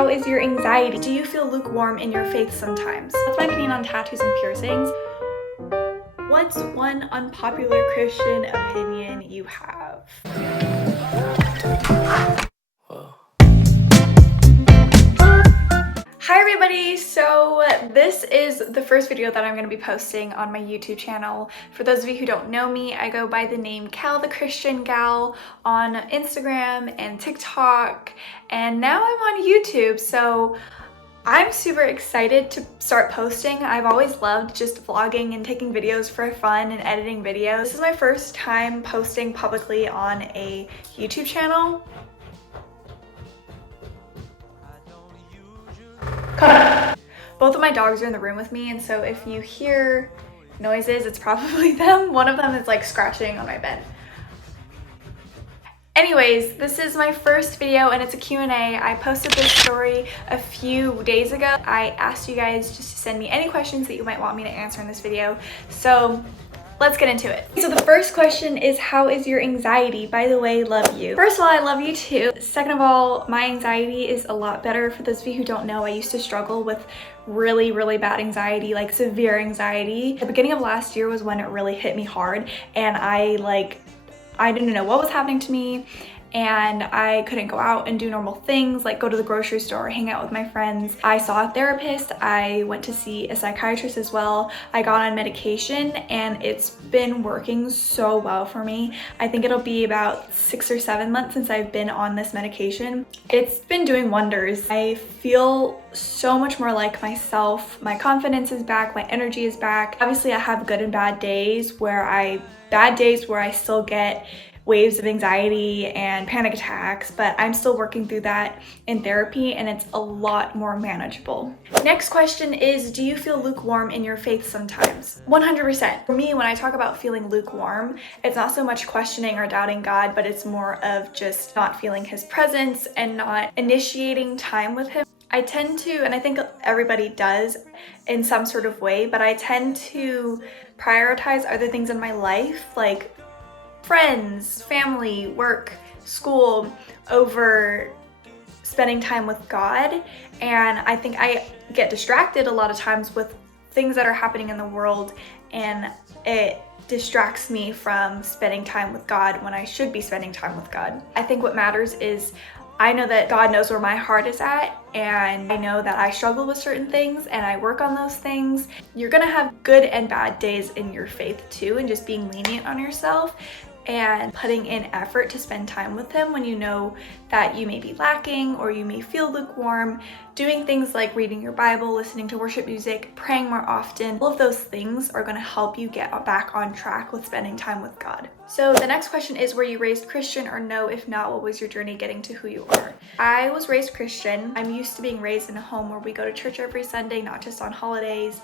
How is your anxiety? Do you feel lukewarm in your faith sometimes? That's my opinion on tattoos and piercings. What's one unpopular Christian opinion you have? Hi everybody! So this is the first video that I'm going to be posting on my YouTube channel. For those of you who don't know me, I go by the name calthechristiangal on Instagram and TikTok, and now I'm on YouTube, so I'm super excited to start posting. I've always loved just vlogging and taking videos for fun and editing videos. This is my first time posting publicly on a YouTube channel. Both of my dogs are in the room with me, and so if you hear noises, it's probably them. One of them is like scratching on my bed. Anyways, this is my first video and it's a Q&A. I posted this story a few days ago. I asked you guys just to send me any questions that you might want me to answer in this video. So let's get into it. So the first question is, how is your anxiety? By the way, love you. First of all, I love you too. Second of all, my anxiety is a lot better. For those of you who don't know, I used to struggle with really bad anxiety, like severe anxiety. The beginning of last year was when it really hit me hard, and I didn't know what was happening to me, and I couldn't go out and do normal things like go to the grocery store, hang out with my friends. I saw a therapist, I went to see a psychiatrist as well. I got on medication and it's been working so well for me. I think it'll be about 6 or 7 months since I've been on this medication. It's been doing wonders. I feel so much more like myself. My confidence is back, my energy is back. Obviously I have good and bad days where I still get waves of anxiety and panic attacks, but I'm still working through that in therapy and it's a lot more manageable. Next question is, do you feel lukewarm in your faith sometimes? 100%. For me, when I talk about feeling lukewarm, it's not so much questioning or doubting God, but it's more of just not feeling his presence and not initiating time with him. I tend to, and I think everybody does in some sort of way, but I tend to prioritize other things in my life, like friends, family, work, school, over spending time with God. And I think I get distracted a lot of times with things that are happening in the world, and it distracts me from spending time with God when I should be spending time with God. I think what matters is I know that God knows where my heart is at, and I know that I struggle with certain things and I work on those things. You're gonna have good and bad days in your faith too, and just being lenient on yourself and putting in effort to spend time with him when you know that you may be lacking or you may feel lukewarm. Doing things like reading your Bible, listening to worship music, praying more often, all of those things are going to help you get back on track with spending time with God. So the next question is, were you raised Christian or no? If not, what was your journey getting to who you are? I was raised Christian. I'm used to being raised in a home where we go to church every Sunday, not just on holidays,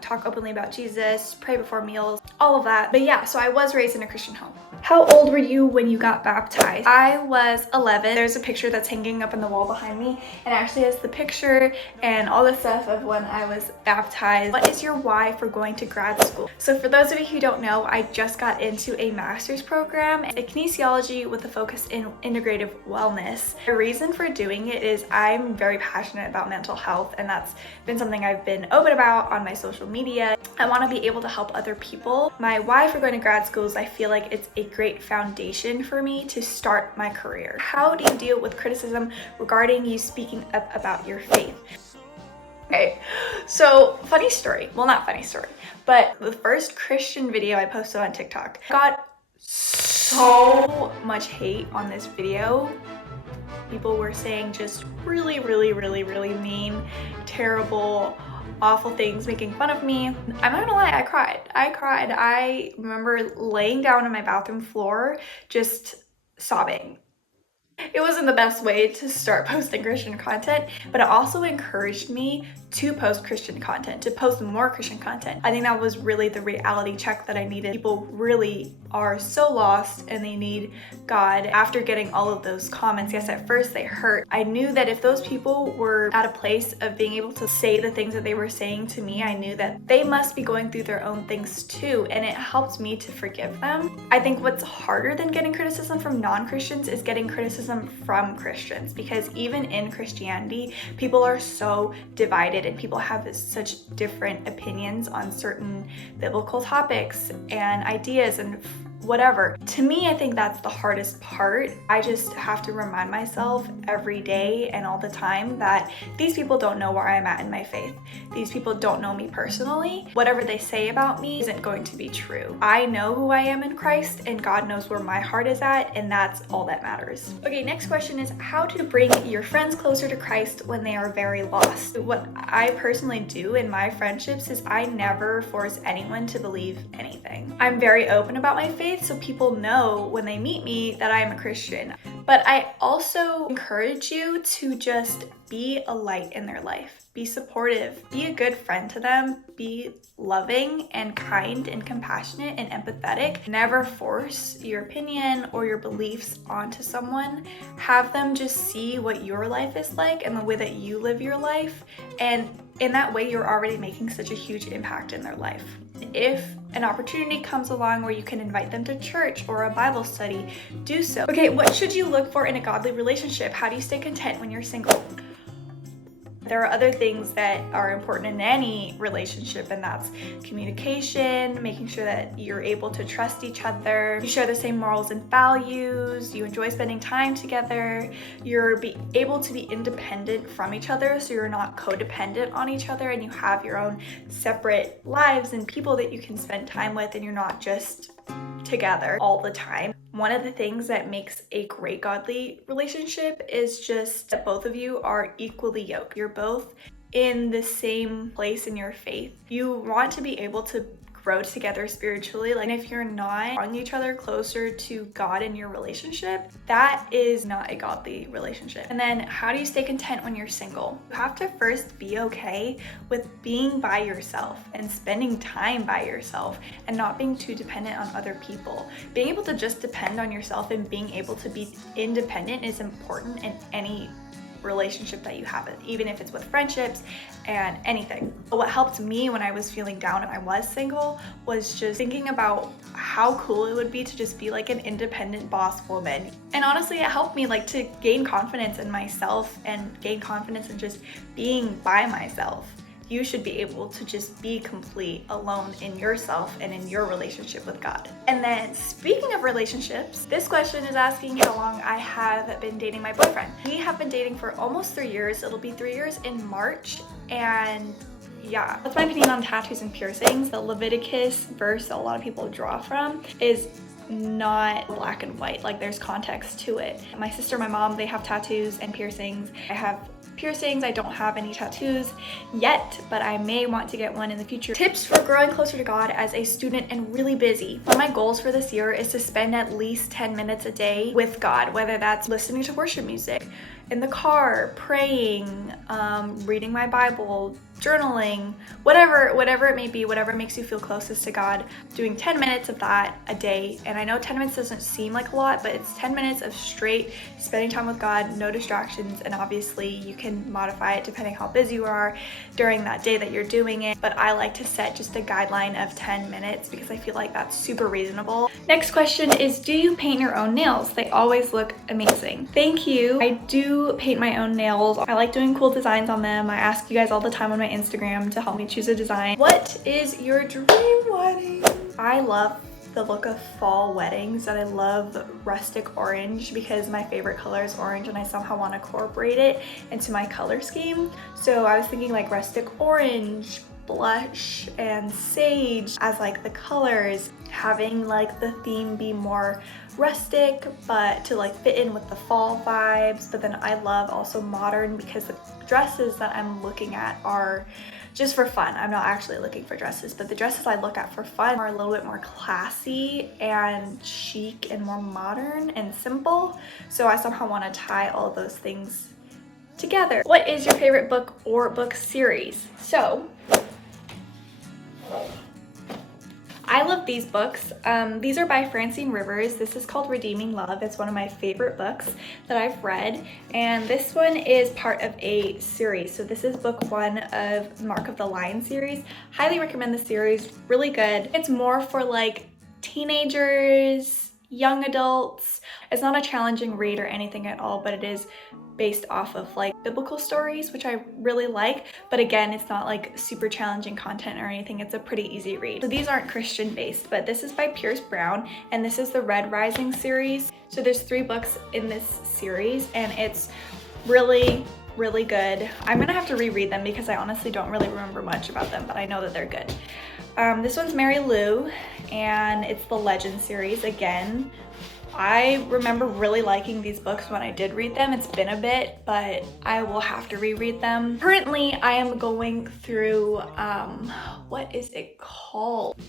talk openly about Jesus, pray before meals, all of that. But yeah, so I was raised in a Christian home. How old were you when you got baptized? I was 11. There's a picture that's hanging up on the wall behind me, and actually has the picture and all the stuff of when I was baptized. What is your why for going to grad school? So for those of you who don't know, I just got into a master's program in kinesiology with a focus in integrative wellness. The reason for doing it is I'm very passionate about mental health, and that's been something I've been open about on my social media. I want to be able to help other people. My why for going to grad school is I feel like it's a great foundation for me to start my career. How do you deal with criticism regarding you speaking up about your faith? Okay, so funny story. Well, not funny story, but the first Christian video I posted on TikTok got so much hate on this video. People were saying just really mean, terrible, awful things, making fun of me. I'm not gonna lie, I cried. I remember laying down on my bathroom floor just sobbing. It wasn't the best way to start posting Christian content, but it also encouraged me to post Christian content, to post more Christian content. I think that was really the reality check that I needed. People really are so lost and they need God. After getting all of those comments, yes, at first they hurt. I knew that if those people were at a place of being able to say the things that they were saying to me, I knew that they must be going through their own things too, and it helped me to forgive them. I think what's harder than getting criticism from non-Christians is getting criticism criticism from Christians, because even in Christianity, people are so divided and people have such different opinions on certain biblical topics and ideas and whatever. To me, I think that's the hardest part. I just have to remind myself every day and all the time that these people don't know where I'm at in my faith. These people don't know me personally. Whatever they say about me isn't going to be true. I know who I am in Christ, and God knows where my heart is at, and that's all that matters. Okay, next question is how to bring your friends closer to Christ when they are very lost. What I personally do in my friendships is I never force anyone to believe anything. I'm very open about my faith, so people know when they meet me that I am a Christian. But I also encourage you to just be a light in their life. Be supportive, be a good friend to them, be loving and kind and compassionate and empathetic. Never force your opinion or your beliefs onto someone. Have them just see what your life is like and the way that you live your life. And in that way, you're already making such a huge impact in their life. If an opportunity comes along where you can invite them to church or a Bible study, do so. Okay, what should you look for in a godly relationship? How do you stay content when you're single? There are other things that are important in any relationship, and that's communication, making sure that you're able to trust each other, you share the same morals and values, you enjoy spending time together, you're able to be independent from each other, so you're not codependent on each other, and you have your own separate lives and people that you can spend time with, and you're not just together all the time. One of the things that makes a great godly relationship is just that both of you are equally yoked. You're both in the same place in your faith. You want to be able to grow together spiritually. Like, if you're not drawing each other closer to God in your relationship, that is not a godly relationship. And then how do you stay content when you're single? You have to first be okay with being by yourself and spending time by yourself and not being too dependent on other people. Being able to just depend on yourself and being able to be independent is important in any relationship that you have, even if it's with friendships and anything. But what helped me when I was feeling down and I was single was just thinking about how cool it would be to just be like an independent boss woman. And honestly, it helped me like to gain confidence in myself and gain confidence in just being by myself. You should be able to just be complete alone in yourself and in your relationship with God. And then speaking of relationships, this question is asking how long I have been dating my boyfriend. We have been dating for almost 3 years. It'll be 3 years in March. And yeah, that's my opinion on tattoos and piercings. The Leviticus verse that a lot of people draw from is not black and white. Like, there's context to it. My sister, my mom, they have tattoos and piercings. I have piercings. I don't have any tattoos yet, but I may want to get one in the future. Tips for growing closer to God as a student and really busy. One of my goals for this year is to spend at least 10 minutes a day with God, whether that's listening to worship music, in the car, praying, reading my Bible, journaling, whatever it may be, whatever makes you feel closest to God, doing 10 minutes of that a day. And I know 10 minutes doesn't seem like a lot, but it's 10 minutes of straight spending time with God, no distractions, and obviously you can modify it depending how busy you are during that day that you're doing it. But I like to set just a guideline of 10 minutes because I feel like that's super reasonable. Next question is, do you paint your own nails? They always look amazing. Thank you. I do paint my own nails. I like doing cool designs on them. I ask you guys all the time on my Instagram to help me choose a design. What is your dream wedding? I love the look of fall weddings, and I love rustic orange because my favorite color is orange and I somehow want to incorporate it into my color scheme. So I was thinking like rustic orange, blush, and sage as like the colors, having like the theme be more rustic but to like fit in with the fall vibes. But then I love also modern because the dresses that I'm looking at are just for fun. I'm not actually looking for dresses, but the dresses I look at for fun are a little bit more classy and chic and more modern and simple. So I somehow want to tie all of those things together. What is your favorite book or book series? So I love these books. These are by Francine Rivers. This is called Redeeming Love. It's one of my favorite books that I've read. And this one is part of a series. So this is book 1 of Mark of the Lion series. Highly recommend the series, really good. It's more for like teenagers, young adults. It's not a challenging read or anything at all, but it is based off of like biblical stories, which I really like. But again, it's not like super challenging content or anything. It's a pretty easy read. So these aren't Christian based, but this is by Pierce Brown, and this is the Red Rising series. So there's 3 books in this series, and it's really good. I'm gonna have to reread them because I honestly don't really remember much about them, but I know that they're good. This one's Mary Lou, and it's the Legend series again. I remember really liking these books when I did read them. It's been a bit, but I will have to reread them. Currently, I am going through, what is it called?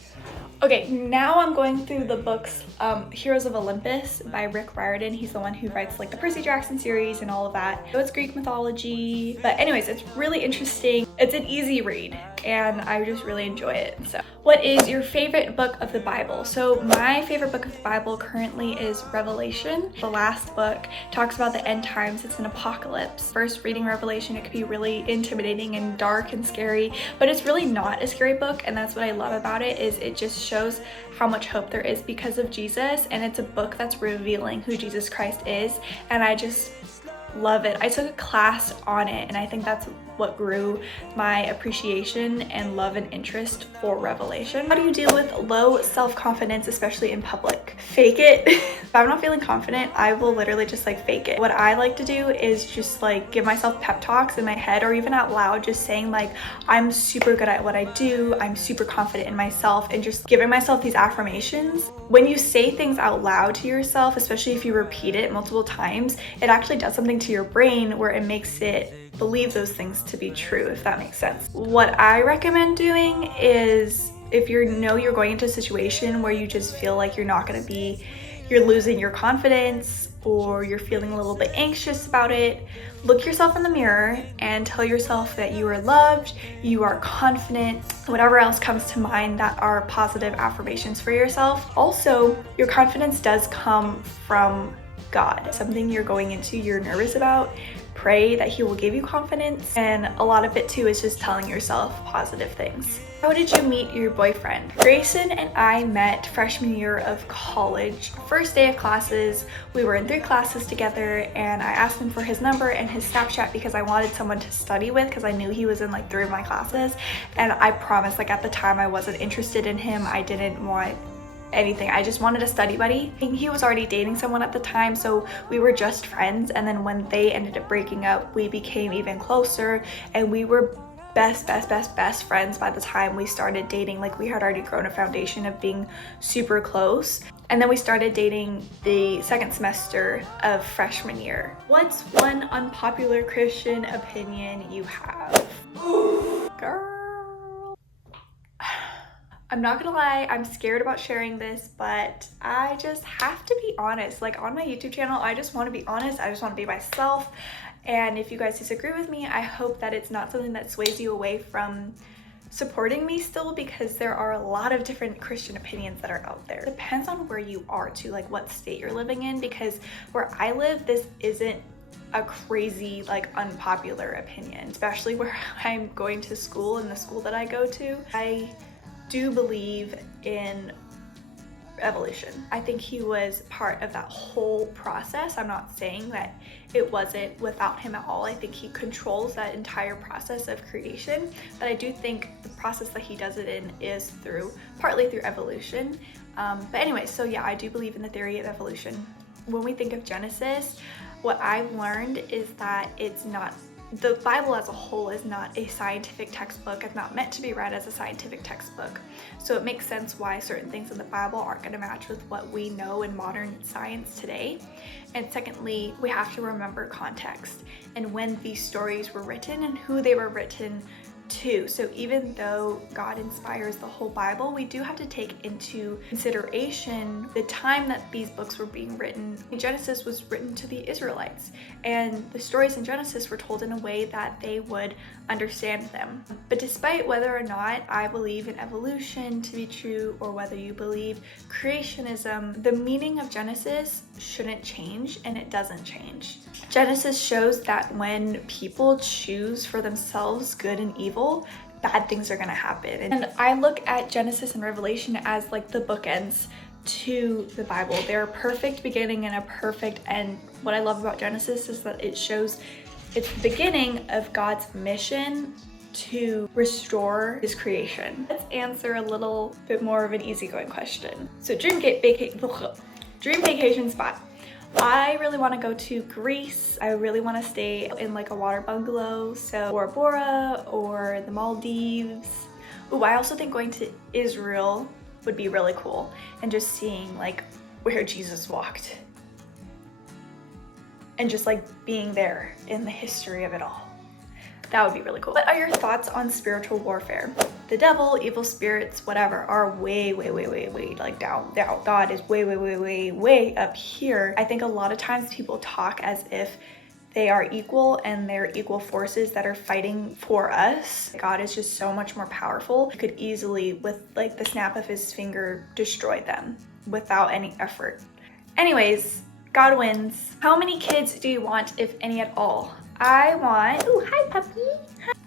Okay, now I'm going through the books Heroes of Olympus by Rick Riordan. He's the one who writes like the Percy Jackson series and all of that. So it's Greek mythology, but anyways, it's really interesting. It's an easy read and I just really enjoy it. So what is your favorite book of the Bible? So my favorite book of the Bible currently is Revelation. The last book talks about the end times. It's an apocalypse. First reading Revelation, it could be really intimidating and dark and scary, but it's really not a scary book, and that's what I love about it, is it just shows how much hope there is because of Jesus, and it's a book that's revealing who Jesus Christ is, and I just love it. I took a class on it, and I think that's what grew my appreciation and love and interest for Revelation. How do you deal with low self-confidence, especially in public? Fake it. If I'm not feeling confident, I will literally just like fake it. What I like to do is just like give myself pep talks in my head or even out loud, just saying like, I'm super good at what I do, I'm super confident in myself, and just giving myself these affirmations. When you say things out loud to yourself, especially if you repeat it multiple times, it actually does something to your brain where it makes it believe those things to be true, if that makes sense. What I recommend doing is, if you know you're going into a situation where you just feel like you're losing your confidence or you're feeling a little bit anxious about it, look yourself in the mirror and tell yourself that you are loved, you are confident, whatever else comes to mind that are positive affirmations for yourself. Also, your confidence does come from God. Something you're going into, you're nervous about, pray that He will give you confidence, and a lot of it too is just telling yourself positive things. How did you meet your boyfriend? Grayson and I met freshman year of college. First day of classes, we were in 3 classes together, and I asked him for his number and his Snapchat because I wanted someone to study with, because I knew he was in like 3 of my classes, and I promised, like at the time I wasn't interested in him. I didn't want anything. I just wanted a study buddy. He was already dating someone at the time, so we were just friends, and then when they ended up breaking up, we became even closer, and we were best friends by the time we started dating. Like, we had already grown a foundation of being super close, and then we started dating the 2nd semester of freshman year. What's one unpopular Christian opinion you have? Girl. I'm not gonna lie, I'm scared about sharing this, but I just have to be honest. Like, on my YouTube channel, I just want to be honest. I just want to be myself. And if you guys disagree with me, I hope that it's not something that sways you away from supporting me still, because there are a lot of different Christian opinions that are out there. It depends on where you are too, like what state you're living in, because where I live, this isn't a crazy like unpopular opinion, especially where I'm going to school and the school that I go to. I do believe in evolution. I think he was part of that whole process. I'm not saying that it wasn't without him at all. I think he controls that entire process of creation, but I do think the process that he does it in is partly through evolution. But anyway, so yeah, I do believe in the theory of evolution. When we think of Genesis, what I've learned is that the Bible as a whole is not a scientific textbook. It's not meant to be read as a scientific textbook. So it makes sense why certain things in the Bible aren't going to match with what we know in modern science today. And secondly, we have to remember context and when these stories were written and who they were written to. So even though God inspires the whole Bible, we do have to take into consideration the time that these books were being written. Genesis was written to the Israelites, and the stories in Genesis were told in a way that they would understand them. But despite whether or not I believe in evolution to be true, or whether you believe creationism, the meaning of Genesis shouldn't change, and it doesn't change. Genesis shows that when people choose for themselves good and evil, bad things are gonna happen. And I look at Genesis and Revelation as like the bookends to the Bible. They're a perfect beginning and a perfect end. What I love about Genesis is that it shows it's the beginning of God's mission to restore his creation. Let's answer a little bit more of an easygoing question. So dream vacation spot. I really want to go to Greece. I really want to stay in like a water bungalow, so Bora Bora or the Maldives. Ooh, I also think going to Israel would be really cool, and just seeing like where Jesus walked and just like being there in the history of it all. That would be really cool. What are your thoughts on spiritual warfare? The devil, evil spirits, whatever, are way like down. God is way up here. I think a lot of times people talk as if they are equal and they're equal forces that are fighting for us. God is just so much more powerful. He could easily, with like the snap of his finger, destroy them without any effort. Anyways, God wins. How many kids do you want, if any at all? I want, ooh, hi puppy.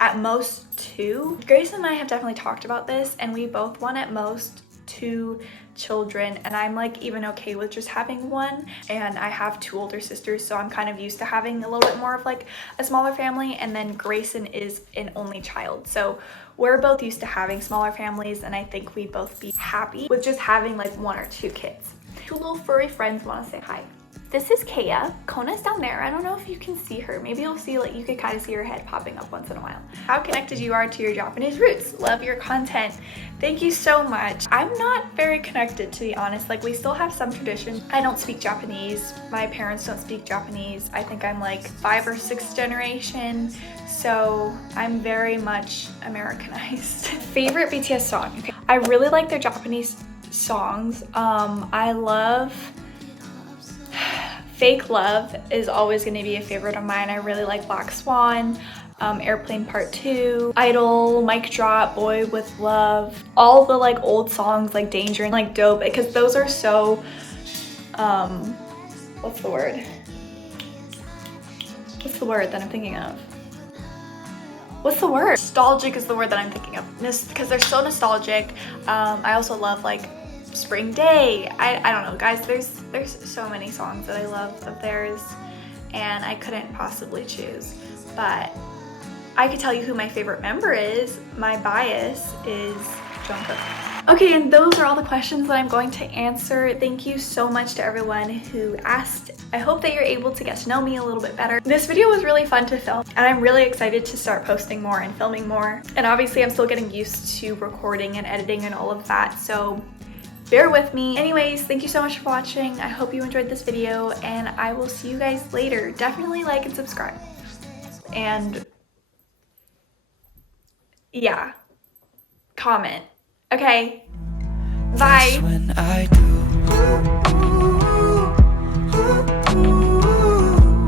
At most 2. Grace and I have definitely talked about this, and we both want at most 2 children, and I'm like even okay with just having 1. And I have 2 older sisters, so I'm kind of used to having a little bit more of like a smaller family. And then Grayson is an only child, so we're both used to having smaller families, and I think we'd both be happy with just having like 1 or 2 kids. 2 little furry friends want to say hi. This is Kaya. Kona's down there. I don't know if you can see her. Maybe you'll see, like, you could kind of see her head popping up once in a while. How connected you are to your Japanese roots. Love your content. Thank you so much. I'm not very connected, to be honest. Like, we still have some traditions. I don't speak Japanese. My parents don't speak Japanese. I think I'm like 5th or 6th generation. So I'm very much Americanized. Favorite BTS song? Okay. I really like their Japanese songs. I love Fake Love is always going to be a favorite of mine. I really like Black Swan, Airplane Part 2, Idol, Mic Drop, Boy with Love, all the like old songs like Danger and like Dope, because those are so, what's the word? What's the word that I'm thinking of? What's the word? Nostalgic is the word that I'm thinking of, because they're so nostalgic. I also love like Spring Day. I don't know, guys, there's so many songs that I love of theirs, and I couldn't possibly choose, but I could tell you who my favorite member is. My bias is Jungkook. Okay, and those are all the questions that I'm going to answer. Thank you so much to everyone who asked. I hope that you're able to get to know me a little bit better. This video was really fun to film, and I'm really excited to start posting more and filming more. And obviously I'm still getting used to recording and editing and all of that, so bear with me. Anyways, thank you so much for watching. I hope you enjoyed this video, and I will see you guys later. Definitely like and subscribe. And yeah, comment. Okay, bye.